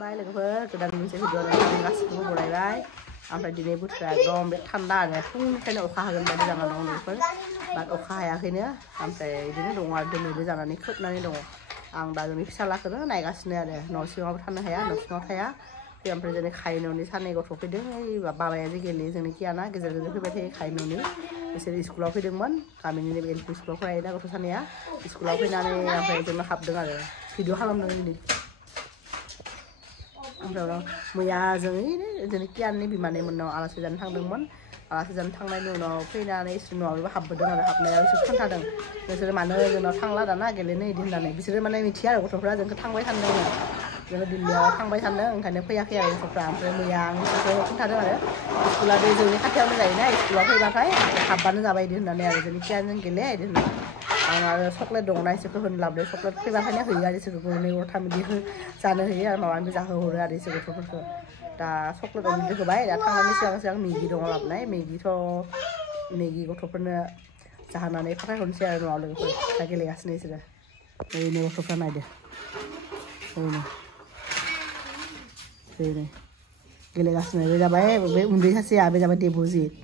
खुलुमबाय लोगोफोर गोदान मोनसे भिडिअ नायनानै गासिबो बरायबाय ओमफ्राय दिनै बोथोरा एकदम बे थान्दा आरो फुंनिफ्रायनो अखा हागोन बायदि जाना दं लोगोफोर बाट अखा हायाखैनो ओमफ्राय बिदिनो दङ आरो दोमैलु जानानै खोबनानै दङ आं दा जोंनि फिसालाखौनो नायगासिनो आरो न' सिङावबो थानो हाया न' सिङाव थाया ओमफ्राय जोंनि खायन'नि सानै गथ' फैदों ओइ बाबाया जे गेलेयो जोंनि कियाना गेजेर गेजेर फैबाय थायो खायन'नि बिसोर स्कुलाव फैदोंमोन गामिनि एल पि स्कुलाव फरायोना गथ' सानैया स्कुलाव फैनानै ओमफ्राय जोंनो हाबदों आरो भिडिअ खालामदों दिनै ओमफ्राय मैया जों जोंनि कियाननि बिमानै मोननाव आलासि जानो थांदोंमोन आलासि जानो थांनायनि उनाव फैनानै इसोर न'आवबो हाबबोदों आरो हाबनायाव बिसोर खोन्थादों बिसोरो मानो जोंनाव थांला दाना गेलेनो इदि होननानै बिसोरो माने मिथिया आरो गथ'फ्रा जोंखौ थांबाय सानदोंमोन जोङो दिल्लीयाव थांबाय सानदों ओंखायनो फैयाखै आरो गथ'फ्रा ओमफ्राय मैया आं बिसोरखौ खोन्थादों आरो स्कुला बे जोंनि खाथियावनो जायोना स्कुलाव फैबाथाय हाबबानो जाबाय इदि होननानै आरो जोंनि कियानजों गेले इदि होननानै आं आरो चक्लेट दङना इसोरखौ होनो लाबोदों चक्लेट फैबाथायनो होयो आरो इसोरखौ गरनै गरथाम बिदि जानो होयो आरो माबानिबो जाहोहरो आरो इसोर गथ'फोरखौ दा चक्लेट अनलि होबाय दा थांनायनि सिगां मेगि दङ लाबोनाय मेगि गथ'फोरनो जाहोनानै फाथायहरनोसै आरो न'आव लोगोफोर दा गेलेगासिनो इसोरो ओरैनो गथ'फ्रा नायदो ओरैनो गेलेगासिनो बे जाबाय बे उन्दै सासेया बे जाबाय देबजित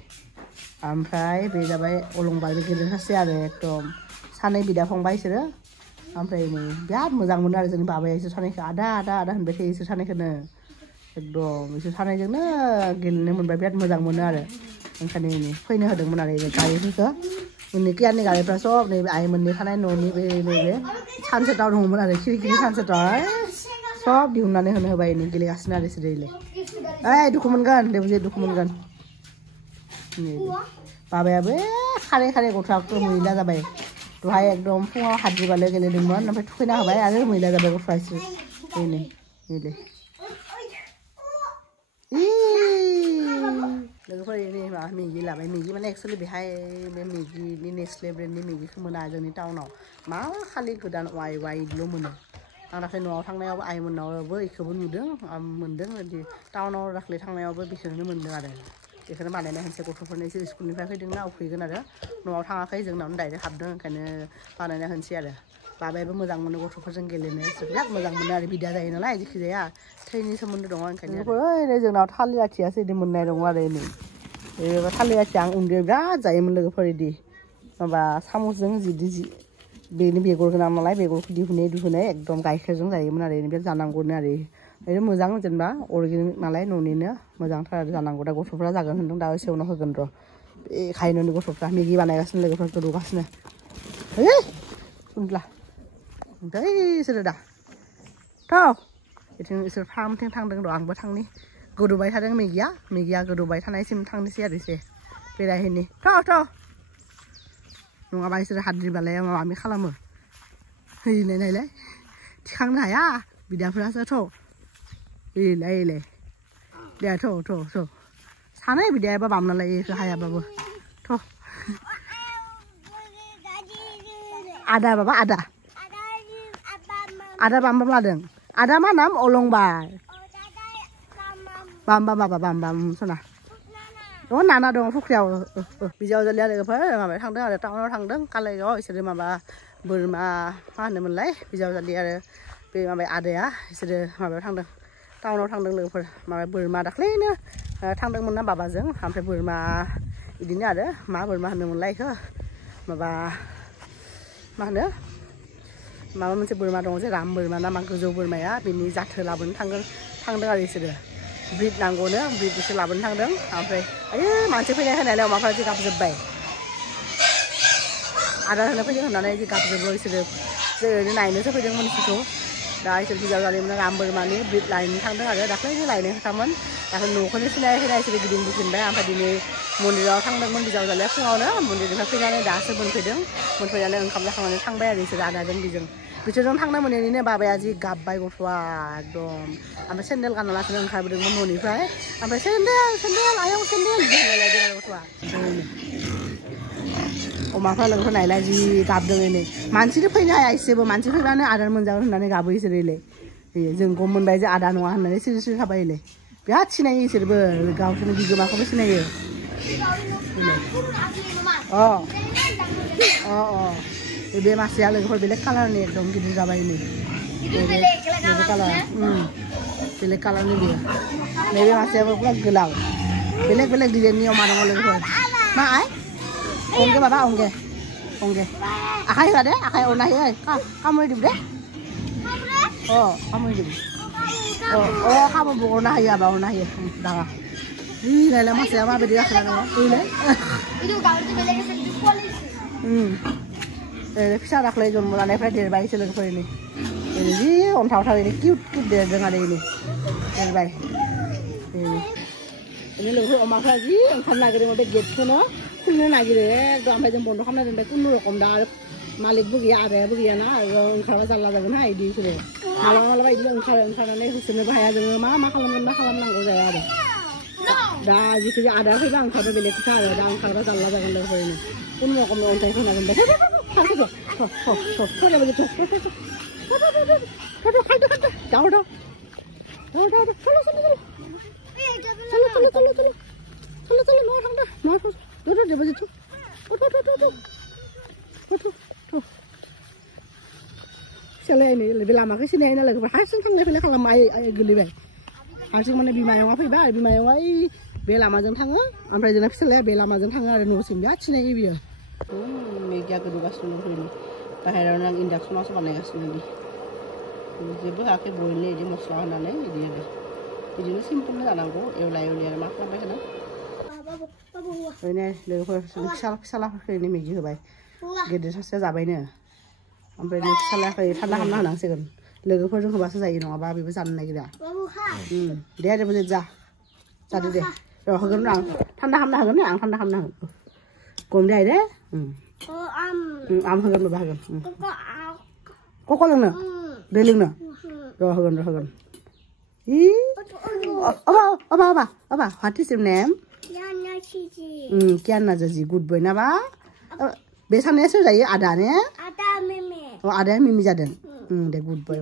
ओमफ्राय बे जाबाय अलंबार बे गेदेर सासे आरो एकदम सानै बिदा फंबाय इसोरो ओमफ्राय नै बिराद मोजां मोनो आरो जोंनि बाबाया इसोर सानैखौ आदा आदा आदा होनबाय थायो इसोर सानैखौनो एकदम इसोर सानैजोंनो गेलेनो मोनबाय बिराद मोजां मोनो आरो ओंखायनो फैनो होदोंमोन आरो गारिफोरखौ जोंनि कियाननि गारिफ्रा सब नैबे आइमोननि थानाय न'नि बे नैबे सानसेटाव दङमोन आरो खिरखिनि सानसेटाव सब दिहुननानै होनो होबाय नै गेलेगासिनो आरो इसोर ओइ दुखु मोनगोन देबजित दुखु मोनगोन बाबायाबो खारे खारे गथ'आ मैला जाबाय दहाय एकदम फुङाव हाद्रिबालाय गेलेदोंमोन ओमफ्राय थुखैना होबाय आरो मैला जाबाय गथ'आ इसोर नै लोगोफोर नै माबा मेगि लाबाय मेगि माने एक्सुवेलि बेहाय बे मेगिनि नेस्ले ब्रेन्डनि मेगिखौ मोना जोंनि टाउनाव मा खालि गोदान वाइल' मोनो आं दाख्लै न'आव थांनायावबो आइमोननावबो बेखौबो नुदों मोन्दों बिदि टाउनाव दाख्लै थांनायावबो बेखौनो मोन्दों आरो बेखौनो बानायना होनसै गथ'फोरनो इसोर स्कुलनिफ्राय फैदोंना उखैगोन आरो न'आव थाङाखै जोंनावनो डाइरेक्ट हाबदों ओंखायनो बानायना होनसै आरो बाबायाबो मोजां मोनो गथ'फोरजों गेलेनो बिराद मोजां मोनो आरो बिदा जायो नालाय जेखि जाया थैनि सोमोन्दो दङ ओंखायनो ओरै जोंनाव थालिर आथियासो बिदि मोननाय दङ आरो नै थालिर आथिया आं उन्दै बिराद जायोमोन लोगोफोर बिदि माबा साम'जों बेनि बेगर गोनां नालाय बेगरखौ दिहुनै एकदम गाइखेरजों जायोमोन आरो बिराद जानांगौनो आरो ओरैनो मोजां जेनेबा अर्गेनिक नालाय न'निनो मोजांथार आरो जानांगौ दा गथ'फ्रा जागोन होनदों दा एसे उनाव होगोन र' बे खायन'नि गथ'फ्रा मेगि बानायगासिनो लोगोफोरखौ रुगासिनो होनब्ला ओमफ्राय इसोरो दा बिथिं इसोर फार्मथिं थांदों र' आंबो थांनि गोदौबाय थादों मेगिया गोदौबाय थानायसिम थांनोसै आरो एसे बेरायहैनि नङाबा इसोर हाद्रिबालाय माबा खालामो नायलाय थिखांनो हाया बिदाफोरासो इलाय दे सानै बिदायाबा बामना लायो बेखौ हायाबाबो आदा बाबा आदा बाम लादों आदा मा नाम अलंबार बाम सना दङ नाना दङ फुख्रियाव बिजावजालिया लोगोफोर माबायाव थांदों आरो टाउनाव थांदों कालाइगाव इसोरो माबा बोरमा मा होनोमोनलाय बिजावजालि आरो बे माबाया आदाया इसोरो माबायाव थांदों टाउनाव थांदों लोगोफोर माबा बोरमा दाख्लैनो थांदोंमोन ना बाबाजों ओमफ्राय बोरमा बिदिनो आरो मा बोरमा होनोमोनलाय बेखौ माबा मा मोनसे बोरमा दङ जे राम बोरमा ना मा गोजौ बोरमाया बिनि जाथो लाबोनो थांदों आरो इसोरो ब्रिड नांगौनो ब्रिड बिसोर लाबोनो थांदों ओमफ्राय मानसि फैनाय होनायलाय अमाफ्रा जि गाबजोब्बाय आदार होनो फैदों होननानै जि गाबजोबो इसोरो ओरैनो नायनोसो फैदोंमोन इसोरखौ दा इसोर बिजावजालिमोन राम बोरमानि ब्रिड लायनो थांदों आरो दाख्लैनो लायनो खोथामोन दाख्लै न'खौनो सिनाय इसोरो गिदिंबोफिनबाय ओमफ्राय दिनै मन्दिराव थांदोंमोन बिजावजालिया फुङावनो मन्दिरनिफ्राय फैनानै दासो मोनफैनानै ओंखाम जाखांनानै थांबाय आरो इसोर आदाजों बिसोरजों थांनो मोनैनिनो बाबाया जि गाबबाय गथ'आ एकदम ओमफ्राय सेन्देल गानालासिनो ओंखारबोदोंमोन न'निफ्राय ओमफ्राय सेन्देल आयं सेन्देल बिदि होनलायलायदों आरो गथ'आ अमाफ्रा लोगोफोर नायलाय जि गाबदों मानसिनो फैनो हाया एसेबो मानसि फैबानो आदार मोनजागोन होननानै गाबो इसोरो जों गम मोनबाय जे आदा नङा होननानै सिरि थाबाय बिराद सिनायो इसोरबो गावसोरनि बिगोमाखौबो सिनायो बे मासेया लोगोफोर बेलेग कालारनि एकदम गिदिर जाबाय नै कालार बेलेग कालारनि बियो नैबे मासेयाबो पुरा गोलाव बेलेग बेलेग डिजाइननि अमा दङ लोगोफोर मा आइ अंगे बाबा अंगे आखाइ होआ दे आखाइ अरना होयो खामरै दिब दे अ खामरै दिब अ खामो अरना होयो आबा अरना होयो दाङा नायलाय मासेया माबायदि गाखोना दङ ओरैनो फिसा दाख्लै जन्म लानायफ्रा देरबाय इसो लोगोफोरनि जि अन्थावथाव इनि किउट देरदों आरो इनि देरबाय इनि लोगोफोर अमाफ्रा जि ओंखारनो नागिरो बे गेटखौनो खुलिनो नागिरो एकदम ओमफ्राय जों बन्द खालामना दोनबाय खुनुरखम दा आरो मालिकबो गैया आदायाबो गैयाना ओंखारबा जारला जागोनहाय इदि बिसोरो मालाबा इदिनो ओंखारनानै होसोनोबो हाया जोङो मा खालामनांगौ जाया आरो दा जिखिजाया आदा फैबा ओंखारबा बेलेग खोथा आरो दा ओंखारबा जारला जागोन लोगोफोरनो खुनुरखम अन्थाइ होना दोनबाय फिसालाया लामाखौ सिनाय नालाय हारसिं थांलाय फैलाय खालामो आइ गोलैबाय हारसिं माने बिमायंआ फैबाय बिमायंआ बे लामाजों थाङो ओमफ्राय जोंना फिसालाया बे लामाजों थाङो आरो न'सिम बिराद सिनायो बियो मेगिया गोदौगासिनो फैनो बाहेरायावनो आं इन्डाक्सनावसो बानायगासिनो जेबो होआखै बयलनि बिदि मस्ला होनानै बिदि आरो बिदिनो सिम्पोल जानांगौ एवला आरो मा खालामबाय थानो ओरैनो लोगोफोर फिसालाफोरखौ मेगि होबाय गेदेर सासेया जाबायनो ओमफ्राय फिसालाखौ थान्दा खालामना होनांसिगोन लोगोफोरजों होबासो जायो नङाबा बेबो जानो नागिरा दे आरो बुझे जादो दे र' होगोन आं थान्दा खालामना होगोन आं थान्दा खालामना होगोन गम दे दे आम होगोन माबा होगोन कक' लोंनो दै लोंनो र' होगोन अबा what is your name? Kiana Zazi good boy ना बा बे सानैया सोर जायो आदा ने आदाया मिमि जादों दे गुड बय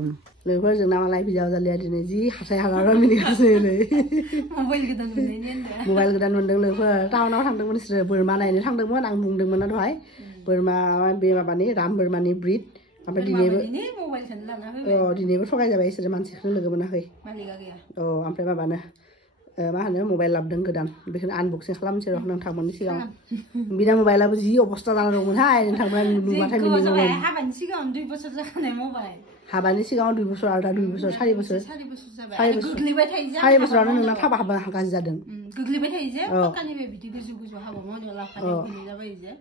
लोगोफोर जोंना मालाय बिजाव जालिया दिनै जि हाथाय हागारा मिनिगासिनो नै मबाइल गोदान मोनदों लोगोफोर टाउनाव थांदोंमोन बिसोरो बोरमा नायनो थांदोंमोन आं बुंदोंमोन ना दहाय बोरमा बे माबानि राम बोरमानि ब्रिड ओमफ्राय दिनैबो थगाय जाबाय बिसोरो मानसिखौनो लोगो मोनाखै ओमफ्राय माबानो मा होनो मबाइल लाबोदों गोदान बेखौनो आनबक्सिं खालामनोसै र' नोंथांमोननि सिगाङाव बिना मबाइलाबो जि अबस्था जाना दंमोनहाय नोंथांमोना नुबाथाय मिनिगौमोन हाबानि सिगाङाव 2 बोसोर आरो दा 2 बोसोर 4 बोसोर 4 बोसोरावनो नोंना फाबा गाज्रि जादों गोग्लैबाय थायो जे पकानिबे बिदि गोजौ हाबा मावनो लाफानि जाबाय जे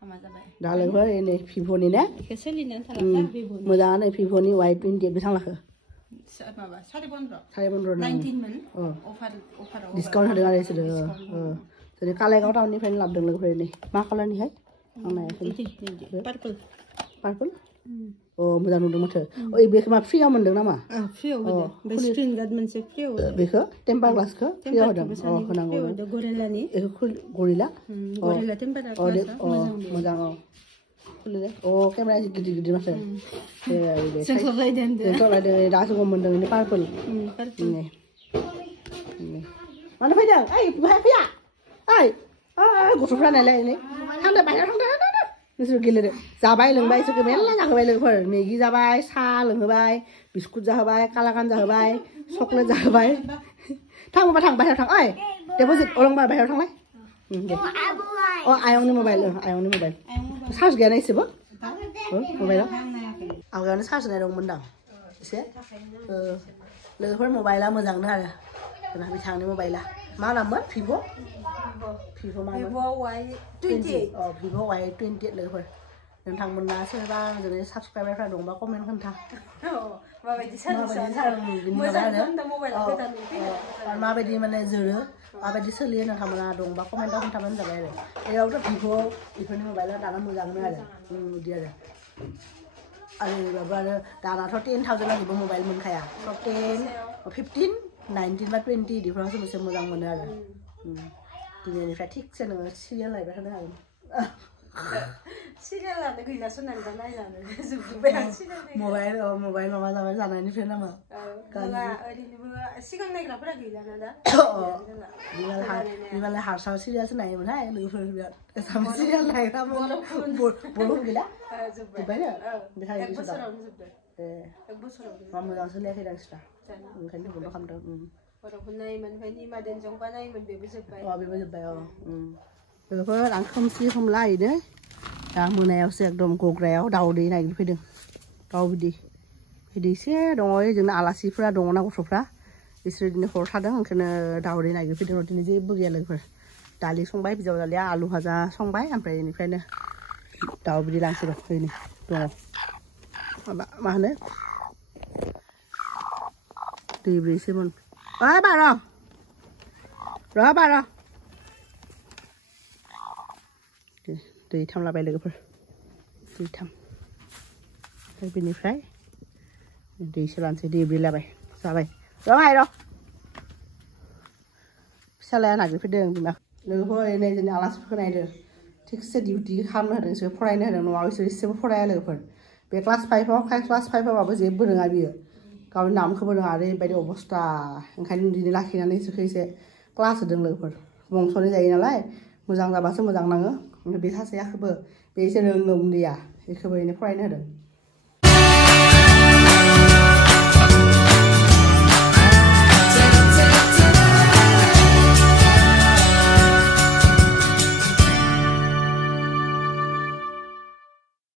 हामा जाबाय दा लोगोफोर नै भिभ'नि ने बेखौ सोलिनानै थालाखा भिभ'नि मोजाङानो भिभ'नि Y28 बेसां लाखो माबा 15.5 19 मोन अफाराव डिसकाउन्ट होदों आरो बिसोरो जोंनि कालाइगाव टाउननिफ्रायनो लाबोदों लोगोफोर नै मा कालारनिहाय आं नायाखै पार्पल अ मोजां नुदों माथो ओइ बेखौ मा फ्रियाव मोनदों नामा फ्रियाव होदों बे स्क्रिन गार्ड मोनसे फ्रियाव बेखौ टेम्पार ग्लासखौ फ्रियाव होदों होनांगौ गरिलानि गरिला टेम्पार ग्लास मोजां खुलि दे केमेरा गिदिर माथो जोंख्लाबलायदों दासो गम मोनदों नै पार्पल मानो फैदों ओइ फैया ओइ गथ'फ्रा नायलाय थांदो बाहेराव थांदो नोंसोर गेलेदो जाबाय लोंबाय इसोरखौ मेरला जाहोबाय लोगोफोर मेगि जाबाय साहा लोंहोबाय बिस्कुट जाहोबाय कालाकान जाहोबाय चक्लेट जाहोबाय थां बाहेराव थां ओइ डेप'जिट अलंबार बाहेराव थांलाय आयंनि मबाइल चार्ज गैया ना एसेबो मबाइलाव आवगायावनो चार्ज होनाय दंमोनदां एसे लोगोफोर मबाइला मोजांनो आरो जोंना बिथांनि मबाइला मा नाममोन भिभ' Y28 लोगोफोर नोंथांमोना सोरबा जोंनि साबसक्राइबारफ्रा दंबा कमेन्ट खोन्था माबायदि माने जोरो माबायदि सोलियो नोंथांमोना दंबा कमेन्टआव खोन्थाबानो जाबाय आरो बेयावथ' बेफोरनि मबाइला दाना मोजांनो आरो बिदि आरो आरो दानाथ' 10,000 आनिबो मबाइल मोनखाया 10 15 19 बा 20 बिदिफ्रावसो मोनसे मोजां मोनो आरो दिनैनिफ्राय थिगसे नोङो सिरियाल नायबाय थानो हागोन सिरियालानो गैलासो नायना नायनानै जोबजोब्बाय आं मबाइल माबा जाबाय जानायनिफ्राय नामा ओरैनोबो सिगां नायग्राफोरा गैलाना दा बिमालाय हारसा सिरियालसो नायोमोनहाय लोगोफोर बिराद सिरियाल नायग्रा बर' गैला जोब्बायनो मा मोजां सोलियाखै दांसिना ओंखायनो बन्द' खालामदों गथ'फोर नायोमोन ओमफ्राय निमा दोनजोंबा नायोमोन बेबो जोब्बाय बेबो जोब्बाय लोगोफोर आं खोमसि खोमला हैनो दा मोनायावसो एकदम गग्रायाव दाउदै नागिरफैदों दाउ बिदै एसे दङ जोंना आलासिफोरा दङना गथ'फ्रा बिसोर बिदिनो हर थादों ओंखायनो दाउदै नागिरफैदों दिनै जेबो गैया लोगोफोर दालि संबाय बिजाब दालिया आलु भाजा संबाय ओमफ्राय बेनिफ्रायनो दाउ बिदै लांसै र' ओरैनो दङ माबा मा होनो दैब्रैसोमोन बार' दैथाम लाबाय लोगोफोर दैथाम ओमफ्राय बेनिफ्राय दैसो लानोसै दैब्रै लाबाय जाबाय र' फिसालाया नागिरफैदों बिमा लोगोफोर ओरैनो जोंनि आलासिफोरखौ नायदो थिगसे डिउटि खालामनो होदों बिसोर फरायनो होदों न'आव बिसोर एसेबो फराया लोगोफोर बे क्लास 5बाबो जेबो रोङा बियो गावनि नामखौबो रोङा ओरैबायदि अबस्था ओंखायनो दिनै लाखिनानै बिसोरखौ एसे क्लास होदों लोगोफोर बंस'नि जायो नालाय मोजां जाबासो मोजां नाङो ओमफ्राय बे सासेयाखौबो बे एसे रोङो उन्दैया बेखौबो ओरैनो फरायनो होदों